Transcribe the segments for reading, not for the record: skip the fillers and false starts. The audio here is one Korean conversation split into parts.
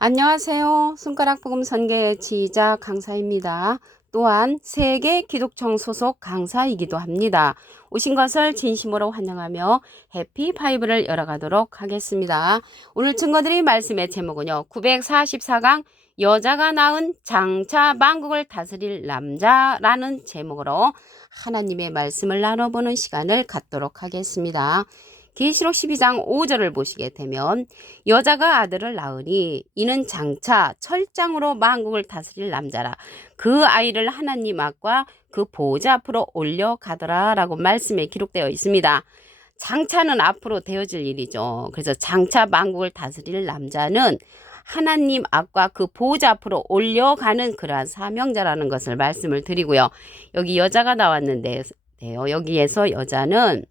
안녕하세요. 손가락 복음 선교의 지휘자 강사입니다. 또한 세계 기독청 소속 강사이기도 합니다. 오신 것을 진심으로 환영하며 해피파이브를 열어가도록 하겠습니다. 오늘 증거드릴 말씀의 제목은요. 944강 여자가 낳은 장차 만국을 다스릴 남자라는 제목으로 하나님의 말씀을 나눠보는 시간을 갖도록 하겠습니다. 계시록 12장 5절을 보시게 되면 여자가 아들을 낳으니 이는 장차 철장으로 만국을 다스릴 남자라. 그 아이를 하나님 앞과 그 보좌 앞으로 올려가더라 라고 말씀에 기록되어 있습니다. 장차는 앞으로 되어질 일이죠. 그래서 장차 만국을 다스릴 남자는 하나님 앞과 그 보좌 앞으로 올려가는 그러한 사명자라는 것을 말씀을 드리고요. 여기 여자가 나왔는데요. 여기에서 여자는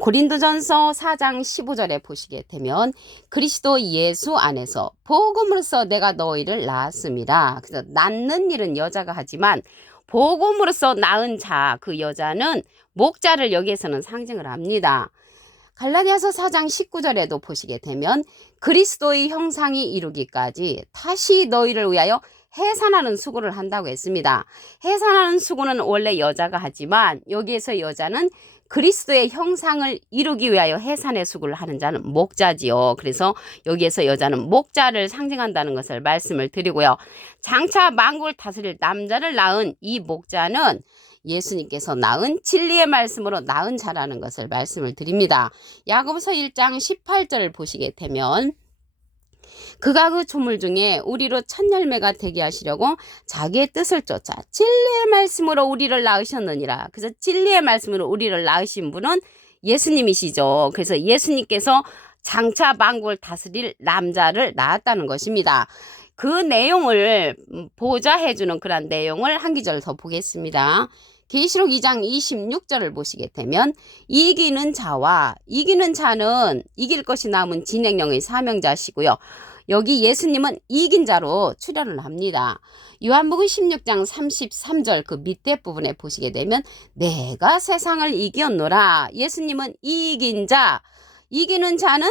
고린도전서 4장 15절에 보시게 되면 그리스도 예수 안에서 복음으로써 내가 너희를 낳았습니다. 그래서 낳는 일은 여자가 하지만 복음으로써 낳은 자, 그 여자는 목자를 여기에서는 상징을 합니다. 갈라디아서 4장 19절에도 보시게 되면 그리스도의 형상이 이루기까지 다시 너희를 위하여 해산하는 수고를 한다고 했습니다. 해산하는 수고는 원래 여자가 하지만 여기에서 여자는 그리스도의 형상을 이루기 위하여 해산의 수고를 하는 자는 목자지요. 그래서 여기에서 여자는 목자를 상징한다는 것을 말씀을 드리고요. 장차 만국을 다스릴 남자를 낳은 이 목자는 예수님께서 낳은 진리의 말씀으로 낳은 자라는 것을 말씀을 드립니다. 야고보서 1장 18절을 보시게 되면 그가 그 조물 중에 우리로 첫 열매가 되게 하시려고 자기의 뜻을 쫓아 진리의 말씀으로 우리를 낳으셨느니라. 그래서 진리의 말씀으로 우리를 낳으신 분은 예수님이시죠. 그래서 예수님께서 장차 만국을 다스릴 남자를 낳았다는 것입니다. 그 내용을 보좌해주는 그런 내용을 한 기절 더 보겠습니다. 계시록 2장 26절을 보시게 되면 이기는 자와 이기는 자는 이길 것이 남은 진행령의 사명자시고요. 여기 예수님은 이긴 자로 출연을 합니다. 요한복음 16장 33절 그 밑에 부분에 보시게 되면 내가 세상을 이겼노라. 예수님은 이긴 자, 이기는 자는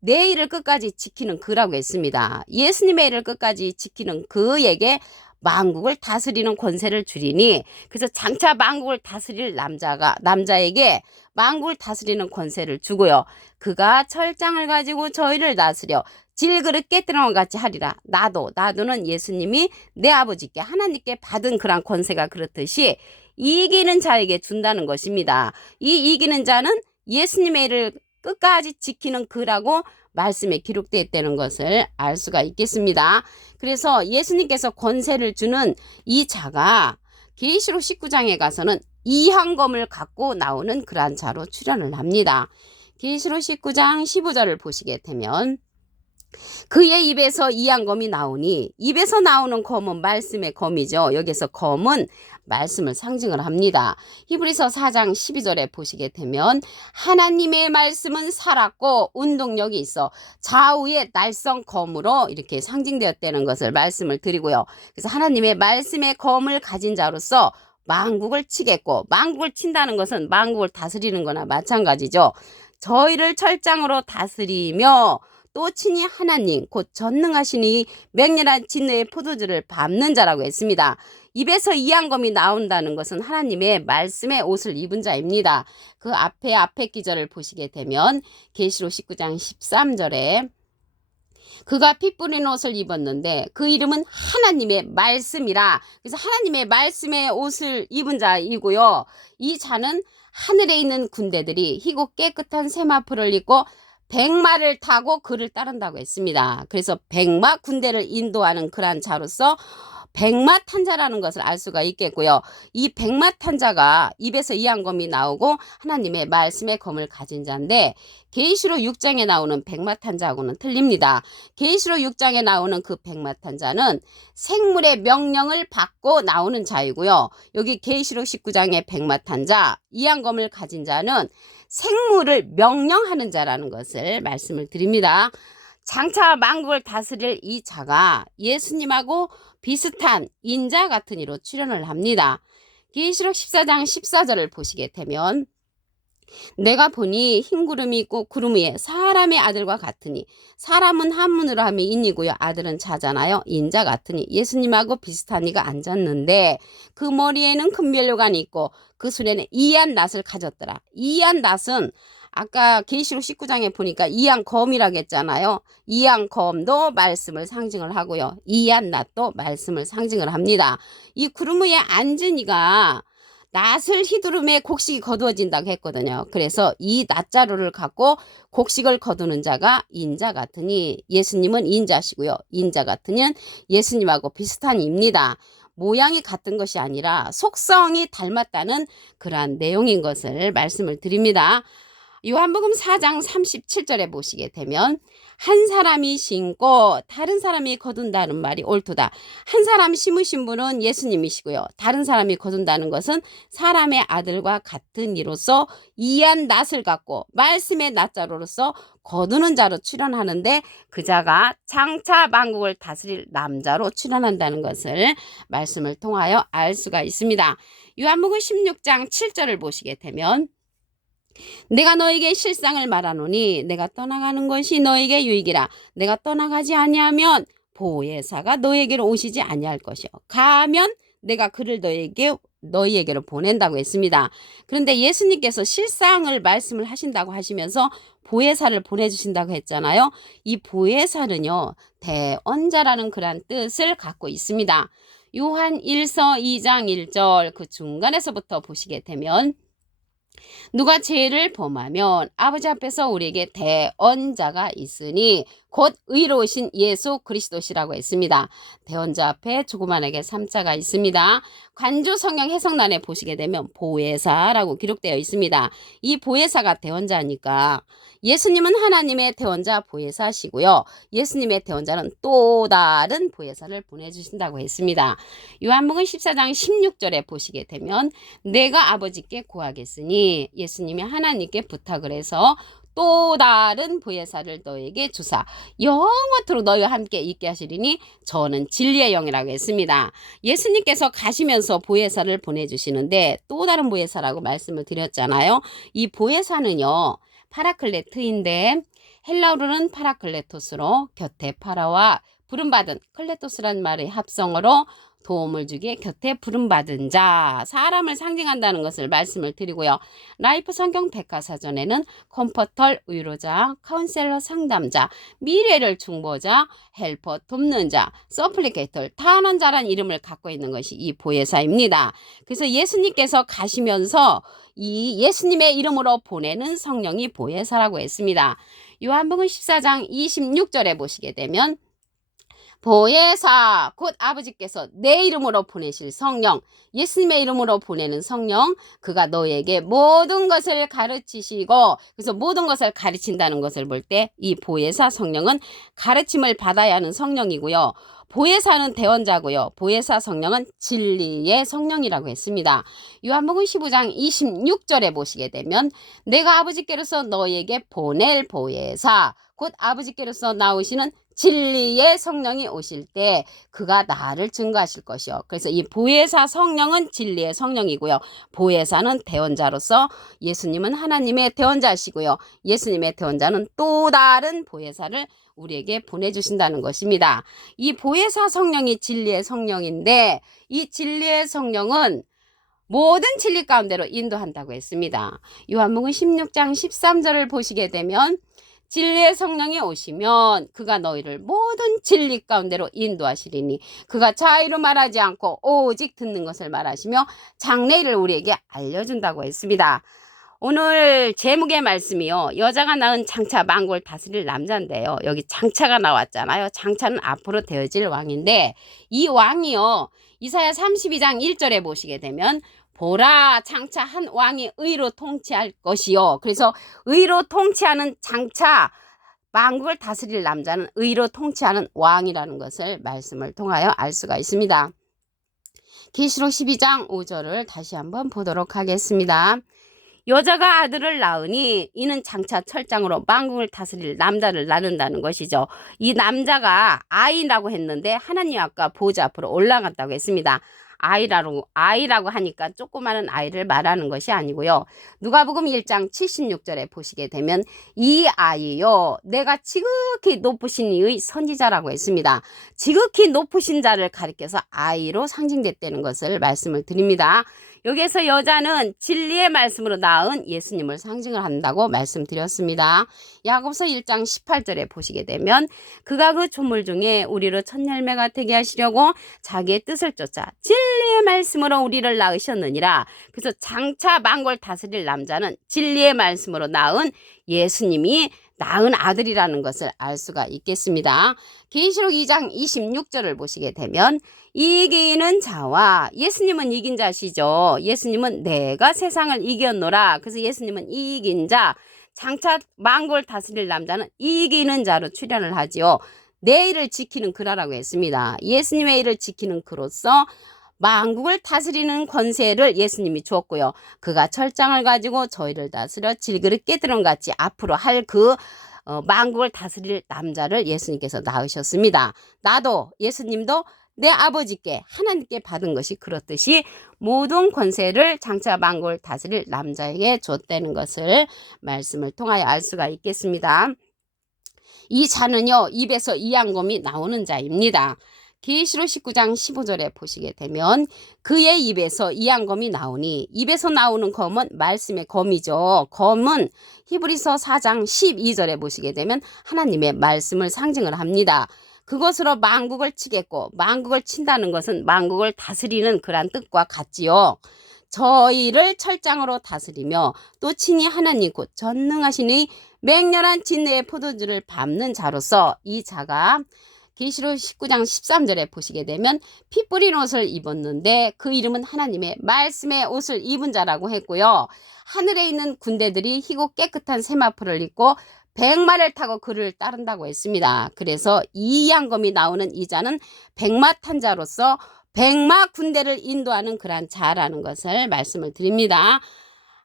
내 일을 끝까지 지키는 그라고 했습니다. 예수님의 일을 끝까지 지키는 그에게 만국을 다스리는 권세를 주리니, 그래서 장차 만국을 다스릴 남자에게 만국을 다스리는 권세를 주고요. 그가 철장을 가지고 저희를 다스려 질그릇 깨뜨리는 것 같이 하리라. 나도는 예수님이 내 아버지께 하나님께 받은 그런 권세가 그렇듯이 이기는 자에게 준다는 것입니다. 이 이기는 자는 예수님의 일을 끝까지 지키는 그라고 말씀에 기록되어 있다는 것을 알 수가 있겠습니다. 그래서 예수님께서 권세를 주는 이 자가 계시록 19장에 가서는 이항검을 갖고 나오는 그러한 자로 출현을 합니다. 계시록 19장 15절을 보시게 되면 그의 입에서 이항검이 나오니, 입에서 나오는 검은 말씀의 검이죠. 여기서 검은 말씀을 상징을 합니다. 히브리서 4장 12절에 보시게 되면 하나님의 말씀은 살았고 운동력이 있어 좌우의 날성 검으로 이렇게 상징되었다는 것을 말씀을 드리고요. 그래서 하나님의 말씀의 검을 가진 자로서 만국을 치겠고, 만국을 친다는 것은 만국을 다스리는 거나 마찬가지죠. 저희를 철장으로 다스리며 또 친히 하나님 곧 전능하시니 맹렬한 진노의 포도주를 밟는 자라고 했습니다. 입에서 이항검이 나온다는 것은 하나님의 말씀의 옷을 입은 자입니다. 그 앞에 기절을 보시게 되면 계시록 19장 13절에 그가 피 뿌린 옷을 입었는데 그 이름은 하나님의 말씀이라. 그래서 하나님의 말씀의 옷을 입은 자이고요. 이 자는 하늘에 있는 군대들이 희고 깨끗한 세마포를 입고 백마를 타고 그를 따른다고 했습니다. 그래서 백마 군대를 인도하는 그러한 자로서 백마 탄자라는 것을 알 수가 있겠고요. 이 백마 탄자가 입에서 이항검이 나오고 하나님의 말씀의 검을 가진 자인데 계시록 6장에 나오는 백마 탄자하고는 틀립니다. 계시록 6장에 나오는 그 백마 탄자는 생물의 명령을 받고 나오는 자이고요. 여기 계시록 19장의 백마 탄자, 이항검을 가진 자는 생물을 명령하는 자라는 것을 말씀을 드립니다. 장차 만국을 다스릴 이 자가 예수님하고 비슷한 인자 같은 이로 출현을 합니다. 계시록 14장 14절을 보시게 되면 내가 보니 흰 구름이 있고 구름 위에 사람의 아들과 같으니 사람은 한문으로 하면 인이고요. 아들은 자잖아요. 인자 같으니 예수님하고 비슷한 이가 앉았는데 그 머리에는 금면류관이 있고 그 손에는 이한 낫을 가졌더라. 이한 낫은 아까 계시록 19장에 보니까 이한검이라고 했잖아요. 이한검도 말씀을 상징을 하고요. 이한 낫도 말씀을 상징을 합니다. 이 구름 위에 앉은 이가 낫을 휘두름에 곡식이 거두어진다고 했거든요. 그래서 이 낫자루를 갖고 곡식을 거두는 자가 인자 같으니 예수님은 인자시고요. 인자 같으니는 예수님하고 비슷한 입니다. 모양이 같은 것이 아니라 속성이 닮았다는 그러한 내용인 것을 말씀을 드립니다. 요한복음 4장 37절에 보시게 되면 한 사람이 심고 다른 사람이 거둔다는 말이 옳도다. 한 사람 심으신 분은 예수님이시고요. 다른 사람이 거둔다는 것은 사람의 아들과 같은 이로서 이한 낫을 갖고 말씀의 낫자로서 거두는 자로 출현하는데 그 자가 장차 만국을 다스릴 남자로 출현한다는 것을 말씀을 통하여 알 수가 있습니다. 요한복음 16장 7절을 보시게 되면 내가 너에게 실상을 말하노니 내가 떠나가는 것이 너에게 유익이라. 내가 떠나가지 아니하면 보혜사가 너에게로 오시지 아니할 것이요. 가면 내가 그를 너희에게로 보낸다고 했습니다. 그런데 예수님께서 실상을 말씀을 하신다고 하시면서 보혜사를 보내주신다고 했잖아요. 이 보혜사는요, 대언자라는 그런 뜻을 갖고 있습니다. 요한 1서 2장 1절 그 중간에서부터 보시게 되면 누가 죄를 범하면 아버지 앞에서 우리에게 대언자가 있으니 곧 의로우신 예수 그리스도시라고 했습니다. 대언자 앞에 조그만하게 3자가 있습니다. 관주 성경 해석란에 보시게 되면 보혜사라고 기록되어 있습니다. 이 보혜사가 대언자니까 예수님은 하나님의 대언자 보혜사시고요. 예수님의 대언자는 또 다른 보혜사를 보내주신다고 했습니다. 요한복음 14장 16절에 보시게 되면 내가 아버지께 구하겠으니 예수님이 하나님께 부탁을 해서 또 다른 보혜사를 너에게 주사 영원토록 너희와 함께 있게 하시리니 저는 진리의 영이라고 했습니다. 예수님께서 가시면서 보혜사를 보내주시는데 또 다른 보혜사라고 말씀을 드렸잖아요. 이 보혜사는요, 파라클레트인데 헬라어로는 파라클레토스로 곁에 파라와 부름받은 클레토스란 말의 합성어로 도움을 주기에 곁에 부름받은 자, 사람을 상징한다는 것을 말씀을 드리고요. 라이프 성경 백과사전에는 컴포터, 위로자, 카운셀러, 상담자, 미래를 중보자, 헬퍼, 돕는 자, 서플리케이터, 탄원자란 이름을 갖고 있는 것이 이 보혜사입니다. 그래서 예수님께서 가시면서 이 예수님의 이름으로 보내는 성령이 보혜사라고 했습니다. 요한복음 14장 26절에 보시게 되면 보혜사 곧 아버지께서 내 이름으로 보내실 성령, 예수님의 이름으로 보내는 성령, 그가 너에게 모든 것을 가르치시고, 그래서 모든 것을 가르친다는 것을 볼 때 이 보혜사 성령은 가르침을 받아야 하는 성령이고요. 보혜사는 대언자고요. 보혜사 성령은 진리의 성령이라고 했습니다. 요한복음 15장 26절에 보시게 되면 내가 아버지께로서 너희에게 보낼 보혜사 곧 아버지께로서 나오시는 진리의 성령이 오실 때 그가 나를 증거하실 것이요. 그래서 이 보혜사 성령은 진리의 성령이고요. 보혜사는 대언자로서 예수님은 하나님의 대언자시고요. 예수님의 대언자는 또 다른 보혜사를 우리에게 보내주신다는 것입니다. 이 보혜사 성령이 진리의 성령인데 이 진리의 성령은 모든 진리 가운데로 인도한다고 했습니다. 요한복음 16장 13절을 보시게 되면 진리의 성령이 오시면 그가 너희를 모든 진리 가운데로 인도하시리니 그가 자의로 말하지 않고 오직 듣는 것을 말하시며 장래일을 우리에게 알려준다고 했습니다. 오늘 제목의 말씀이요. 여자가 낳은 장차 만국을 다스릴 남자인데요. 여기 장차가 나왔잖아요. 장차는 앞으로 되어질 왕인데 이 왕이요. 이사야 32장 1절에 보시게 되면 보라 장차 한 왕이 의로 통치할 것이요. 그래서 의로 통치하는 장차 만국을 다스릴 남자는 의로 통치하는 왕이라는 것을 말씀을 통하여 알 수가 있습니다. 계시록 12장 5절을 다시 한번 보도록 하겠습니다. 여자가 아들을 낳으니 이는 장차 철장으로 만국을 다스릴 남자를 낳는다는 것이죠. 이 남자가 아이라고 했는데 하나님 아까 보좌 앞으로 올라갔다고 했습니다. 아이라고 하니까 조그마한 아이를 말하는 것이 아니고요. 누가복음 1장 76절에 보시게 되면 이 아이요 내가 지극히 높으신 이의 선지자라고 했습니다. 지극히 높으신 자를 가리켜서 아이로 상징됐다는 것을 말씀을 드립니다. 여기에서 여자는 진리의 말씀으로 낳은 예수님을 상징을 한다고 말씀드렸습니다. 야고보서 1장 18절에 보시게 되면 그가 그 조물 중에 우리로 첫 열매가 되게 하시려고 자기의 뜻을 쫓아 진리의 말씀으로 우리를 낳으셨느니라. 그래서 장차 만국을 다스릴 남자는 진리의 말씀으로 낳은 예수님이 낳은 아들이라는 것을 알 수가 있겠습니다. 계시록 2장 26절을 보시게 되면 이기는 자와 예수님은 이긴 자시죠. 예수님은 내가 세상을 이겼노라. 그래서 예수님은 이긴 자, 장차 만국을 다스릴 남자는 이기는 자로 출현을 하지요. 내 일을 지키는 그라라고 했습니다. 예수님의 일을 지키는 그로서 만국을 다스리는 권세를 예수님이 주었고요. 그가 철장을 가지고 저희를 다스려 질그릇 깨드론 같이 앞으로 할 만국을 다스릴 남자를 예수님께서 낳으셨습니다. 나도 예수님도 내 아버지께 하나님께 받은 것이 그렇듯이 모든 권세를 장차 만국을 다스릴 남자에게 줬다는 것을 말씀을 통하여 알 수가 있겠습니다. 이 자는요 입에서 이양검이 나오는 자입니다. 계시록 19장 15절에 보시게 되면 그의 입에서 이양검이 나오니 입에서 나오는 검은 말씀의 검이죠. 검은 히브리서 4장 12절에 보시게 되면 하나님의 말씀을 상징을 합니다. 그것으로 만국을 치겠고 만국을 친다는 것은 만국을 다스리는 그런 뜻과 같지요. 저희를 철장으로 다스리며 또 친히 하나님 곧 전능하신 이 맹렬한 진리의 포도주를 밟는 자로서 이 자가 계시록 19장 13절에 보시게 되면 피 뿌린 옷을 입었는데 그 이름은 하나님의 말씀의 옷을 입은 자라고 했고요. 하늘에 있는 군대들이 희고 깨끗한 세마포를 입고 백마를 타고 그를 따른다고 했습니다. 그래서 이 양검이 나오는 이 자는 백마 탄 자로서 백마 군대를 인도하는 그러한 자라는 것을 말씀을 드립니다.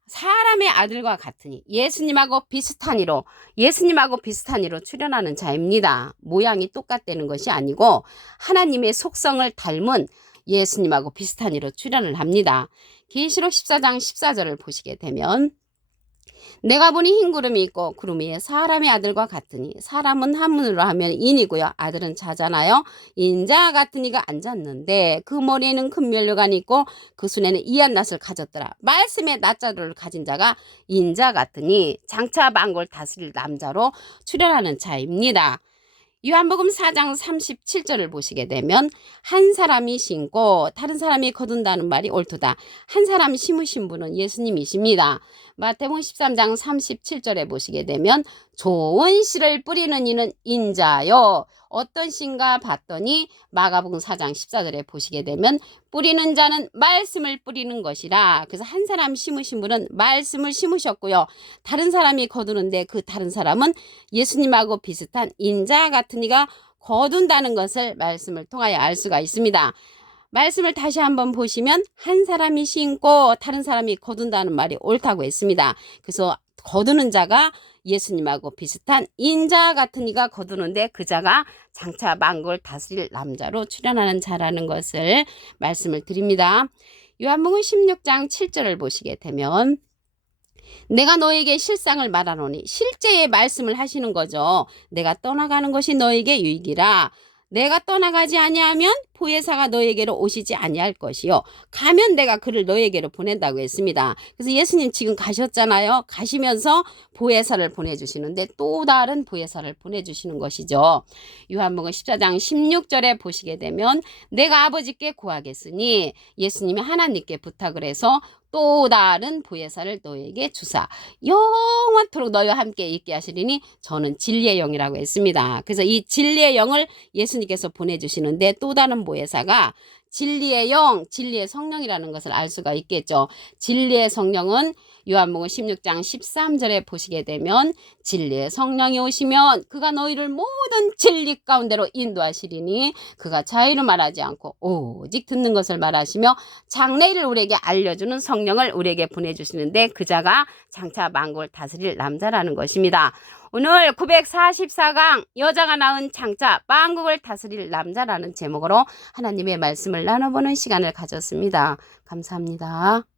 사람의 아들과 같으니 예수님하고 비슷한 이로 출현하는 자입니다. 모양이 똑같다는 것이 아니고 하나님의 속성을 닮은 예수님하고 비슷한 이로 출현을 합니다. 계시록 14장 14절을 보시게 되면 내가 보니 흰 구름이 있고 구름 위에 사람의 아들과 같으니 사람은 한문으로 하면 인이고요. 아들은 자잖아요. 인자 같은 이가 앉았는데 그 머리에는 금면류관이 있고 그 손에는 이한 낫을 가졌더라. 말씀의 낫자루를 가진 자가 인자 같으니 장차 만국을 다스릴 남자로 출현하는 자입니다. 요한복음 4장 37절을 보시게 되면 한 사람이 심고 다른 사람이 거둔다는 말이 옳도다. 한 사람 심으신 분은 예수님이십니다. 마태복음 13장 37절에 보시게 되면 좋은 씨를 뿌리는 이는 인자요. 어떤 씨인가 봤더니 마가복음 4장 14절에 보시게 되면 뿌리는 자는 말씀을 뿌리는 것이라. 그래서 한 사람 심으신 분은 말씀을 심으셨고요. 다른 사람이 거두는데 그 다른 사람은 예수님하고 비슷한 인자 같은 이가 거둔다는 것을 말씀을 통하여 알 수가 있습니다. 말씀을 다시 한번 보시면 한 사람이 심고 다른 사람이 거둔다는 말이 옳다고 했습니다. 그래서 거두는 자가 예수님하고 비슷한 인자 같은 이가 거두는데 그 자가 장차 만국을 다스릴 남자로 출현하는 자라는 것을 말씀을 드립니다. 요한복음 16장 7절을 보시게 되면 내가 너에게 실상을 말하노니 실제의 말씀을 하시는 거죠. 내가 떠나가는 것이 너에게 유익이라. 내가 떠나가지 아니하면 보혜사가 너에게로 오시지 아니할 것이요. 가면 내가 그를 너에게로 보낸다고 했습니다. 그래서 예수님 지금 가셨잖아요. 가시면서 보혜사를 보내주시는데 또 다른 보혜사를 보내주시는 것이죠. 요한복음 14장 16절에 보시게 되면 내가 아버지께 구하겠으니 예수님이 하나님께 부탁을 해서 또 다른 보혜사를 너에게 주사 영원토록 너희와 함께 있게 하시리니 저는 진리의 영이라고 했습니다. 그래서 이 진리의 영을 예수님께서 보내주시는데 또 다른 보혜사가 진리의 영, 진리의 성령이라는 것을 알 수가 있겠죠. 진리의 성령은 요한복음 16장 13절에 보시게 되면 진리의 성령이 오시면 그가 너희를 모든 진리 가운데로 인도하시리니 그가 자유를 말하지 않고 오직 듣는 것을 말하시며 장래일을 우리에게 알려주는 성령을 우리에게 보내주시는데 그 자가 장차 만국을 다스릴 남자라는 것입니다. 오늘 944강 여자가 낳은 장차 만국을 다스릴 남자라는 제목으로 하나님의 말씀을 나눠보는 시간을 가졌습니다. 감사합니다.